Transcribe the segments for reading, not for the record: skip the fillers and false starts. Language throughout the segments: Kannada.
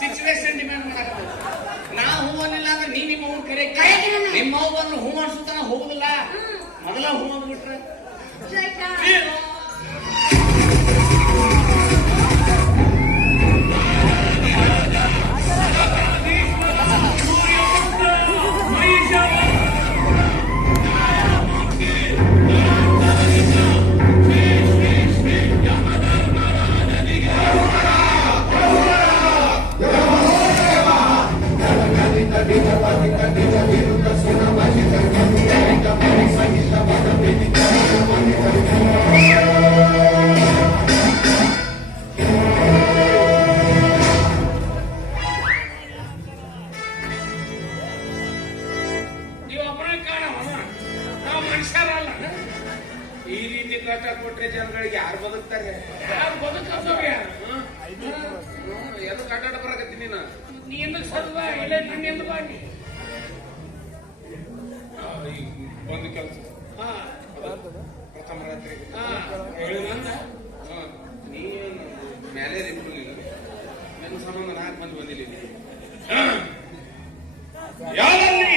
ಸಿಚುವೇಶನ್ ಡಿಮ್ಯಾಂಡ್ ಮಾಡಕ್ ನಾ ಹೂ ಅನ್ನಿಲ್ಲ ಅಂದ್ರೆ ನೀ ನಿಮ್ಮ ಅವ್ನ ಕರೆ ನಿಮ್ಮ ಅವ್ವನ್ನು ಹೂ ಅನ್ಸುತ್ತಾನ ಹೋಗುದಿಲ್ಲ ಮೊದಲ ಹೂ ಅಂದ್ಬಿಟ್ರೆ ಈ ರೀತಿ ಕಷ್ಟ ಕೊಟ್ರೆ ಜನಗಳಿಗೆ ಯಾರು ಬದುಕ್ತಾರೆ? ಯಾರು ಬದುಕ್ತಾರೆ? ಎಲ್ಲ ಕಟ್ಟಾಟ ಬರಕತ್ತೀನಿ ನೀ ಎಂದಕ್ಕೆ ಸದ್ವಾ ಇಲ್ಲ ನನ್ನ ಬಾಗಿ ಒಂದು ಕೆಲಸ ಪ್ರಥಮ ರಾತ್ರಿ ನೀ ಮೇಲೆ ಇಟ್ಕೊಂಡಿಲ್ಲ ನನ್ನ ಸಂಬಂಧ ನಾಲ್ಕು ಮಂದಿ ಬಂದಿಲ್ಲ ಯಾರಲ್ಲಿ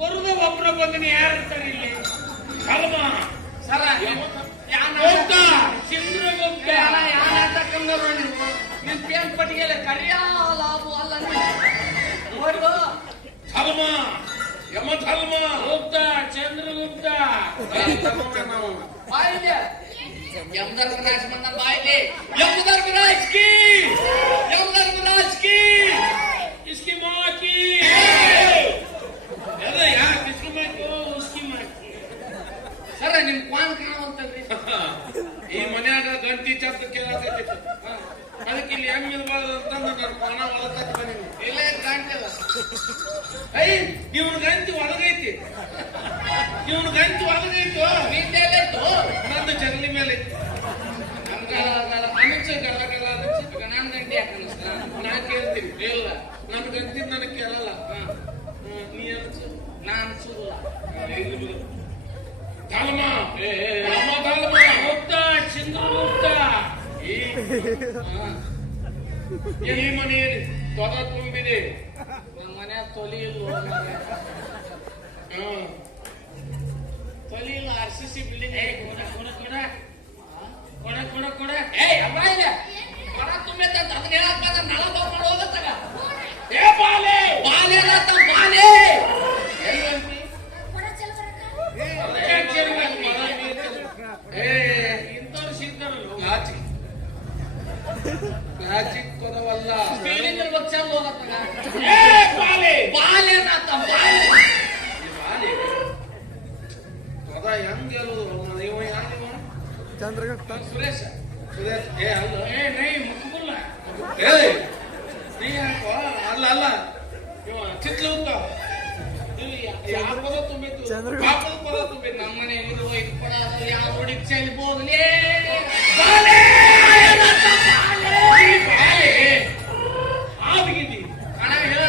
ಬರುದ ಒಬ್ಬರ ಬಂದಿನಿ ಯಾರು ಇರ್ತಾರೆ ಇಲ್ಲಿ ಅಲ್ಮ ಸರ ಚಂದ್ರಗುಪ್ತ ಯಾಕಂದ್ರೆ ನಿನ್ ಪೇನ್ ಪಟ್ಟಿಗೆಲ್ಲ ಕರಿಯ ಲಾಭ ಅಲ್ಲ ಧರ್ಮ ಯಮ ಧರ್ಮ ಗುಪ್ತ ಚಂದ್ರಗುಪ್ತ ನಾವು ಬಾಯಿದೆ ಯಮಧರ್ಮರಾಜ್ ಬಂದ ಬಾಯಿದೆ ಯಮಧರ್ಮರಾಜ್ ಕಿ ಯಮಧರ್ಮರಾಜ್ ಕಿ इसकी माँ की अरे यार किसकी माँ को उसकी माँ की सर निम क्वान ಕಾಣವಂತಲ್ರಿ ಈ ಮನ್ಯಾಗ ಗಂಟಿ ಚಪ್ಪ ಕೇಳಾಕತ್ತಿತ್ತು ಅದಕ್ಕೆ ಇಲ್ಲಿ ಹೆಂಗ್ ಇರಬಾರ್ದು ಅಂತ ನಾನು ಕ್ವಾನ ಒಳಗಕ್ಕೆ ಬಂದಿನಿ ಇಲ್ಲೇ ಗಂಟೆಲ್ಲ ಐ ಇವನ ಗಂಟಿ ಒಳಗೈತಿ ಇವನ ಗಂಟಿ ಒಳಗೈತು ನಿಂದೆಲ್ಲಿತ್ತು ನನ್ನ ಜಗಲಿ ಮೇಲೆ ಅನಿಚ್ಚ ಗಡಗಡ ನನ್ನ ಗಂಟಿ ಯಾಕೆ ಅನಿಸ್ತಾ ನಾ ಕೇಳ್ತೀನಿ ಇಲ್ಲ ನನ್ನ ಗಂಟಿ ನನಗೆ ಕೇಳಲ್ಲ ನೀ ಅನ್ಸು ನಾ ಅನ್ಸುದಿಲ್ಲ ಧರ್ಮ ನಮ್ಮ ಧರ್ಮ ಮುಕ್ತ ಚಂದ್ರಗುಪ್ತ ಈ ಮನೆಯಲ್ಲಿ ತೊದ ತುಂಬಿದೆ ನಮ್ಮ ಮನೆ ತೊಲಿ ಇಲ್ಲ ತೊಲಿ ಇಲ್ಲ RCC ಬಿಲ್ಡಿಂಗ್ ಕೊಡ ಏ ಅಮ್ಮ ಇದೆ ಕೊಡ ತುಂಬಿದ ಅದನ್ನ ಹೇಳಕ್ ಬಂದ ನಳ ಬಂದು ಹೋಗತ್ತಾಗ ಏ ಬಾಲೆ ಬಾಲೆ ಅಂತ ಬಾಲೆ ಇಂಥವ್ರು ಸಿಗ್ತಾರಲ್ಲ ಮ್ಯಾಜಿಕ್ ಕೊಡವಲ್ಲ ಫೀಲಿಂಗ್ ಇರ್ಬೇಕು ಚಂದ ಹೋಗತ್ತಾಗ ಬಾಲೆ ಬಾಲೆ ಅಂತ ಬಾಲೆ ಬಾಲೆ ಪದ ಹೆಂಗ್ ಹೇಳುದು ಇವ ಯಾರಿವ ಚಂದ್ರಗುಪ್ತ ಸುರೇಶ್ ಏ ಅಲ್ಲ ಏ ನೈ ಮುಖಬುಲ್ಲ ಏ ನೀ ಯಾಕೋ ಅಲ್ಲ ಅಲ್ಲ ಇವ ಚಿತ್ಲೂತ ಯಾವ ಪದ ತುಂಬಿತ್ತು ಪಾಪದ ಪದ ತುಂಬಿತ್ತು ನಮ್ಮನೆ ಇರುವ ಇಪ್ಪಡ ಯಾವ ನೋಡಿ ಚೆಲ್ಬೋದ್ಲೇ ಬಾಲೆ ಆಗಿದ್ದಿ ಅಣ್ಣ ಹೇಳ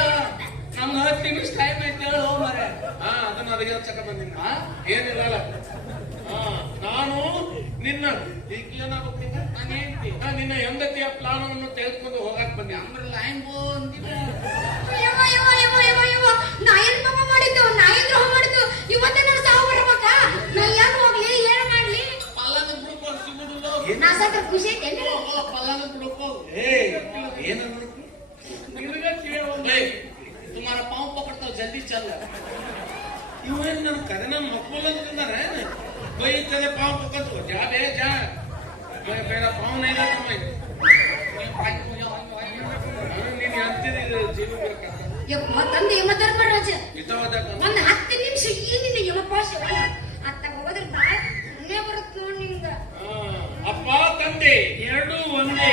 ನಮ್ಗೆ 10 ನಿಮಿಷ ಟೈಮ್ ಐತೆ ಹೇಳು ಮರೆ ಅದನ್ನ ಅದಕ್ಕೆ ಹಚ್ಚಕ ಬಂದಿನ ಏನಿಲ್ಲ ನಾನು ನಿನ್ನ ಈಗ ಏನಾಗುತ್ತೆ ನಾನು ಹೇಳ್ತಿ ನಿನ್ನ ಹೆಂಡತಿಯ ಪ್ಲಾನವನ್ನು ತೆಗೆದುಕೊಂಡು ಹೋಗಕ್ ಬಂದೆ ಅಂದ್ರೆ ಲೈನ್ ಬಂದಿದೆ ನಾ ಏನ್ ಪಾಪ ಮಾಡಿದ್ದು ನಾ ಏನ್ ದ್ರೋಹ ಮಾಡಿದ್ದು ಇವತ್ತೇ ನಾನು ಸಾವು ಬರ್ಬೇಕ ನಾ ಏನ್ ಹೋಗ್ಲಿ ಏನ್ ಮಾಡ್ಲಿ ಪಲ್ಲದ ಬಿಡ್ಕೊ ಸಿಗುದಿಲ್ಲ ನಾ ಸತ್ರ ಖುಷಿ ಐತೆ ಪಲ್ಲದ ಬಿಡ್ಕೊ ಏ ಏನ ನಿನಗ ಕೇಳೋಲ್ಲ तुम्हारा पाँव पकड़ता हूँ जल्दी चल इवन नन करना मकबूल अंदर है ना कोई तेरे पाँव पकड़ तो जा बे जा मैं मेरा पाँव नहीं लगता मैं ನೀನು ಅಂತಿದೆ ಜೀವ ಬೇಕಾ ಯಪ್ಪ ತಂದೆ ಯಮಧರ್ಮರಾಜ ಇತವಾದ ಒಂದು 10 ನಿಮಿಷ ಏನಿದೆ ಯಮಪಾಶ ಅತ್ತ ಹೋದ್ರೆ ಬಾಳ ಪುಣ್ಯ ಬರುತ್ತೆ ನೋಡಿ ನಿಂಗ ಅಪ್ಪ ತಂದೆ ಎರಡು ಒಂದೇ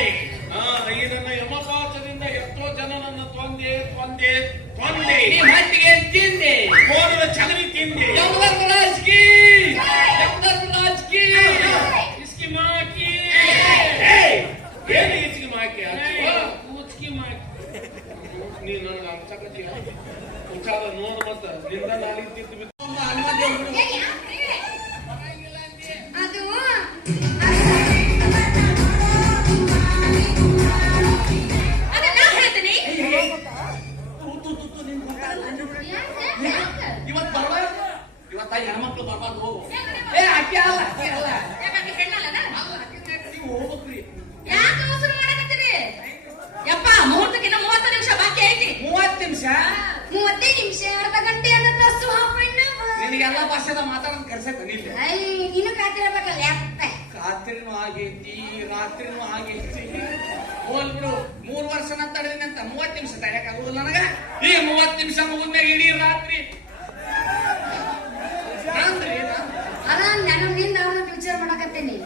ಇದನ್ನ ಯಮಪಾಶದಿಂದ ಎಷ್ಟೋ ಜನ ನನ್ನ ತೊಂದೆ ನೀ ಮಟ್ಟಿಗೆ ತಿಂದೆ ಕೋರದ ಚಲವಿ ತಿಂದೆ ಯಮಧರ್ಮರಾಜ್ ಕಿ इसकी माँ की ಏನು इसकी माँ की उसकी माँ ನೀನು ಅನ್ಸಕತ್ತೀಯ ಉಚ್ಚಾರ ನೋಡು ಮತ್ತ ನಿಂದ ನಾಲಿಗೆ ತಿಂದು ಬಿಟ್ಟು ಅದು ನಿಮಿಷ 35 ನಿಮಿಷ ಅರ್ಧ ಗಂಟೆ ಅನ್ನೋ ತಾಸು ಹಾಪಣ್ಣ ನಿನಗೆಲ್ಲ ಭಾಷೆದ ಮಾತಾಡೋದು ಕರ್ಸಕ್ ನಿಲ್ಲ ನೀನು ಕಾತಿರ್ಬೇಕಲ್ಲ ಯಾಕೆ ರಾತ್ರಿನೂ ಆಗೈತಿ ರಾತ್ರಿನೂ ಆಗೈತಿ ಹೋಲ್ ಬಿಡು 3 ವರ್ಷ ತಡೆದಿನಿ ಅಂತ 30 ನಿಮಿಷ ತಡೆಯಕ್ ಆಗುದಿಲ್ಲ ನನಗ ಈ 30 ನಿಮಿಷ ಮುಗಿದ್ಮ್ಯಾಗ ಇಡೀ ರಾತ್ರಿ ಅದ ನಾನು ನಿಂದ ಅವನ ವಿಚಾರ ಮಾಡಕತ್ತೇನೆ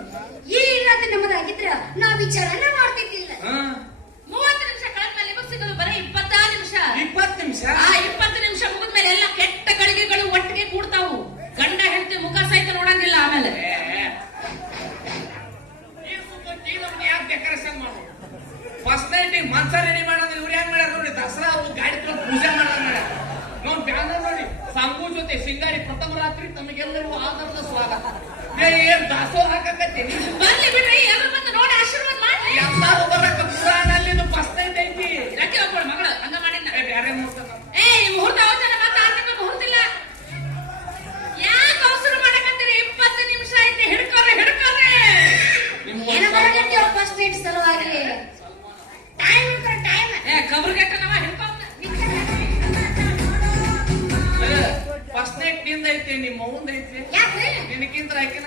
ಈ ರಾತ್ರಿ ನಮ್ಮದಾಗಿದ್ರ ನಾ ವಿಚಾರನ ಮಾಡ್ತಿದ್ದಿಲ್ಲ 30 ನಿಮಿಷ ಕಳೆದ್ಮೇಲೆ ಸಿಗೋದು ಬರೀ 26 ನಿಮಿಷ 20 ನಿಮಿಷ 20 ನಿಮಿಷ ಮುಗಿದ್ಮೇಲೆ ಎಲ್ಲ ಕೆಟ್ಟ ಗಳಿಗೆಗಳು ಒಟ್ಟಿಗೆ ಕೂಡ್ತಾವು ಗಂಡ ಹೆಂಡತಿ ಮುಖ ಸಹಿತ ನೋಡಂಗಿಲ್ಲ ಆಮೇಲೆ ಡೆಕೋರೇಷನ್ ಮಾಡು ಫಸ್ಟ್ ನೈಟ್ ಮಂಚ ರೆಡಿ ಮಾಡೋದು ಇವ್ರು ಹೆಂಗ್ ಮಾಡ್ಯಾರ ನೋಡಿ ದಸರಾ ಅವ್ರು ಗಾಡಿ ಪೂಜೆ ಮಾಡೋದು ಮಾಡ್ಯಾರ ನೋಡ್ ಬ್ಯಾನರ್ ನೋಡಿ ಸಂಗು ಜೊತೆ ಸಿಂಗಾರಿ ಪ್ರಥಮ ರಾತ್ರಿ ತಮಗೆಲ್ಲರಿಗೂ ಆಧಾರದ ಸ್ವಾಗತ ಏನ್ ದಾಸೋಹ ಹಾಕಕತ್ತಿ ಬರ್ಲಿ ಬಿಡ್ರಿ ಎಲ್ಲರೂ ಬಂದು ನೋಡಿ ಆಶೀರ್ವಾದ ಮಾಡಿ ಎಲ್ಲಾರು ಬರಕ ಪುರಾಣಲ್ಲಿ ಫಸ್ಟ್ ನೈಟ್ ಐತಿ ಯಾಕೆ ಒಬ್ಬಳು ಮಗಳು ಹಂಗ ಮಾಡಿದ್ನ ಬ್ಯಾರೆ ಮುಹೂರ್ತ ಈ ಮುಹೂರ್ತ ಅವತ್ತನ ಮತ್ತೆ 6 ತಿಂಗಳು ಮುಹೂರ್ತ ಇಲ್ಲ ಯಾಕೆ ಅವಸರ ಮಾಡಕತ್ತೀರಿ 20 ನಿಮಿಷ ಐತಿ ಹಿಡ್ಕೋರೆ ಏನ ಬರಕತ್ತಿ ಫಸ್ಟ್ ನೈಟ್ ಸಲುವಾಗಿ ಟೈಮ್ ಇರ್ತಾರ ಟೈಮ್ ಕಬ್ರಗೆಟ್ಟ ನಾವ ಹಿಡ್ಕೊಂಡ ಫಸ್ಟ್ ನೈಟ್ ನಿಂದ ಐತಿ ನಿಮ್ಮ ಅವಂದ ಐತಿ ಯಾಕ್ರಿ ನಿನಗಿಂತ ಆಕಿನ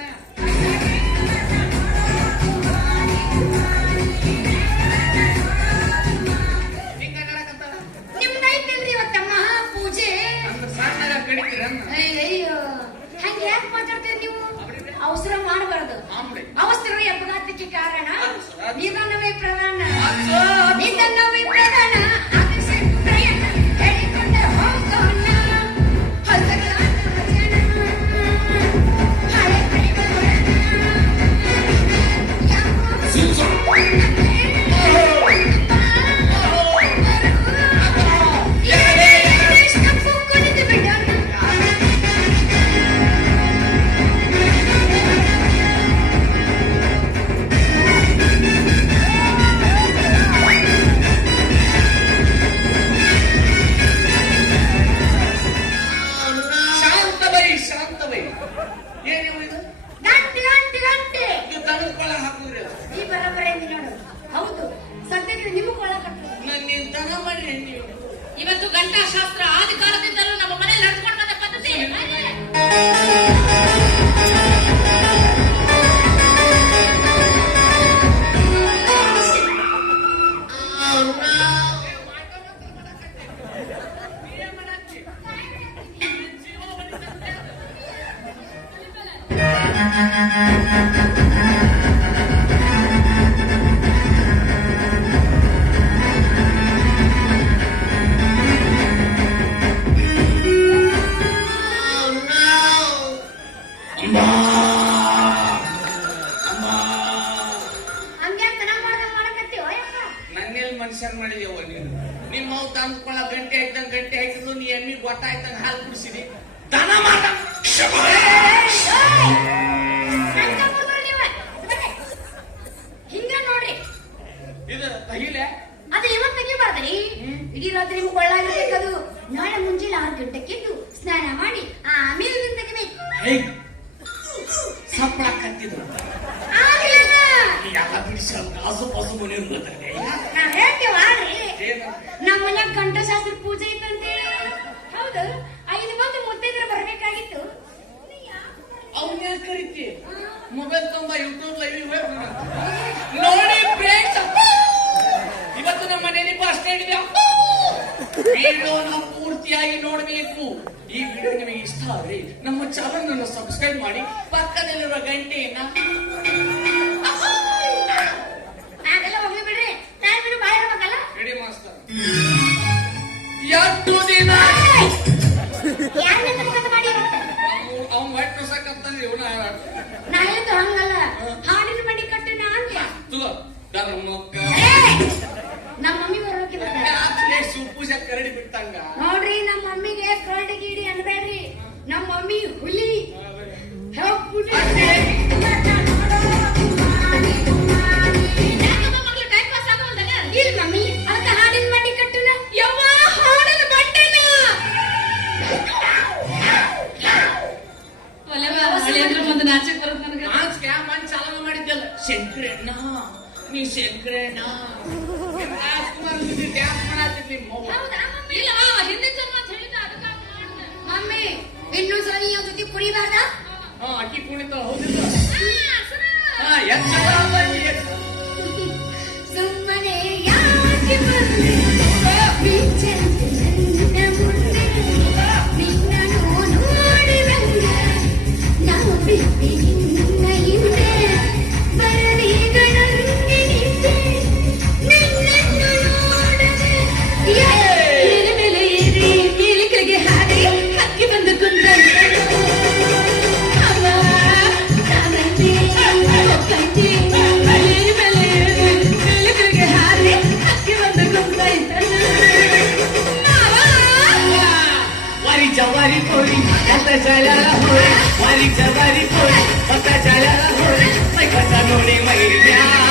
ಹಿಂಗ ನಡಕಂತಾಳ ನಿಮ್ದೈತಿಲ್ರಿ ಇವತ್ತ ಮಹಾ ಪೂಜೆ ಅಂದ್ರೆ ಸಣ್ಣಗ ಕಡಿತೀರನ್ನ ಅಯ್ಯೋ ಹಂಗ ಯಾಕೆ ಮಾತಾಡ್ತೀರಿ ನೀವು ಅವಸರ ಮಾಡಬಾರ್ದು ಅವಸರ ಅಪಘಾತಕ್ಕೆ ಕಾರಣ ನಿಧನವೇ ಪ್ರಧಾನ ನಿಧನವೇ ಪ್ರಧಾನ ಪ್ರಯಾಣ ಹೇಳಿಕೊಂಡ ಹೋಗೋಣ ಹೊಸಗಾನ ಜನ ಹಳೆ ಕುಣಿದು ಬಿಡೋಣ ಶಾಂತವೈ ಏನಿವು ಇದು ಗಂಟೆ ಗಂಟೆ ಗಂಟೆ ನೀವು ತನಕೊಳ ಹಾಕುದ್ರಿ ಈ ಬರಬರ ನೋಡು ಹೌದು ಸದ್ಯಕ್ಕೆ ನಿಮಗೆ ಒಳ ಕಟ್ಟು ನೀವು ದನ ಮಾಡ್ರಿ ನೀವು ಇವತ್ತು ಗಂಟಾಶಾಸ್ತ್ರ ಆದಿ ಕಾಲದಿಂದಲೂ ನಮ್ಮ ಮನೆಯಲ್ಲಿ ನಡ್ಕೊಂಡು ಬಂದ ಪದ್ಧತಿ ಹಂಗೆ ಮಾಡಕತ್ತೀವ ಯಪ್ಪ ನನ್ನೆಲ್ಲಿ ಮನುಷ್ಯನ್ ಮಾಡಿದ್ಯವ ನೀನು ನಿಮ್ಮ ಅವ್ ತಂದ್ಕೊಳ ಗಂಟೆ ಹಾಕಿದ್ರು ನೀ ಎಮ್ಮಿ ಗೊಟ್ಟ ಆಯ್ತಂಗ ಹಾಲು ಕುಡಿಸಿದಿ ದನ ಮಾಡ ಹಿಂಗ ನೋಡ್ರಿ ಇದು ತಗಿಲೆ ಅದು ಇವತ್ತು ತೆಗಿಬಾರ್ದ್ರಿ ಇಡೀ ರಾತ್ರಿ ನಿಮ್ಗೆ ಒಳ್ಳಾಗಿರ್ಬೇಕದು ನಾಳೆ ಮುಂಜಾನೆ 6 ಗಂಟೆಗೆದ್ದು ಸ್ನಾನ ಮಾಡಿ ಆಮೇಲೆ ನಿನ್ ತೆಗಿಬೇಕು ಸಪ್ಪಳ ಕತ್ತಿದ್ರು ಆಗ್ಲಿಲ್ಲ ಎಲ್ಲ ಬಿಡಿಸಿ ಕಾಸು ಪಾಸು ಮನೆ ನಾವ್ ಹೇಳ್ತೇವಾಡ್ರಿ ನಮ್ಮ ಮನ್ಯಾಗ ಕಂಠಶಾಸ್ತ್ರ ಪೂಜೆ ಇತ್ತಂತೆ ಹೌದು 5 ಮಂದಿ ಮುತ್ತೈದ್ರು ಬರ್ಬೇಕಾಗಿತ್ತು ಅವನ್ನೇ ಕರಿತಿ ಮೊಬೈಲ್ ತುಂಬಾ ಯೂಟ್ಯೂಬ್ ಲೈವ್ ನೋಡಿ ಫ್ರೆಂಡ್ಸ್ ಇವತ್ತು ನಮ್ಮ ಮನೆಯಲ್ಲಿ ಫಸ್ಟ್ ಹೇಳಿದೆ ವಿಡಿಯೋನ ಪೂರ್ತಿಯಾಗಿ ನೋಡಬೇಕು ಈ ವಿಡಿಯೋ ನಿಮಗೆ ಇಷ್ಟ ಆದ್ರೆ ನಮ್ಮ ಚಾನಲ್ ಅನ್ನು ಸಬ್ಸ್ಕ್ರೈಬ್ ಮಾಡಿ ಪಕ್ಕದಲ್ಲಿರುವ ಗಂಟೆಯನ್ನ ಅದೆಲ್ಲ ಹೋಗ್ಲಿ ಬಿಡ್ರಿ ಟೈಮ್ ಇನ್ನು ಬಾಯ್ ಇರ್ಬೇಕಲ್ಲ ರೆಡಿ ಮಾಸ್ಟರ್ ಎಷ್ಟು ದಿನ ಯಾರನ್ನ ಮುಖದ ಮಾಡಿ ಅವ್ನು ವೈಟ್ ಪ್ರಸಾಕಂತಾನೆ ಇವನ ನಾ ಹೇಳಿದ್ದು ಹಂಗಲ್ಲ ಹಾಡಿನ ಬಡಿ ಕಟ್ಟಿನ ಅಂತ ತುಗ ಧರ್ಮಕ್ಕ ನಮ್ಮ ಮಮ್ಮಿ ಬರ್ಬೇಕಿದ್ರೆ ಪೂಜೆ ಕರಡಿ ಬಿಟ್ಟಂಗ ನೋಡ್ರಿ ನಮ್ಮ ಮಮ್ಮಿಗೆ ಕರಡಿ ಗಿಡಿ ಅನ್ಬೇಡ್ರಿ ನಮ್ಮ ಮಮ್ಮಿ ಹುಲಿ ಟೈಮ್ ಪಾಸ್ ಆಗೋಲ್ದಾಗ ಇಲ್ಲ ಮಮ್ಮಿ ಅದಕ್ಕೆ ಹಾಡಿನ ಬಡಿ ಕಟ್ಟುನ ಯವ್ವ ಹಾಡಿನ ಬಟ್ಟೆನ ಒಲೆವ ಮುಂದೆ ನಾಚಕ್ ಬರುತ್ತೆ ನನಗೆ ನಾಚಿಕೆ ಮನ್ ಚಾಲನೆ ಮಾಡಿದ್ದಲ್ಲ ಶಂಕರಣ್ಣ ನೀ ಶಂಕರಣ್ಣ ರಾಜ್ಕುಮಾರ್ ಜೊತೆ ಡ್ಯಾನ್ಸ್ ಮಾಡತ್ತಿದ್ದಿ ಹೌದಾ ಇಲ್ಲ शाळ्याला होय वारीच्या वारी होय पक्का शाळ्याला होय कसा नोडी मैऱ्या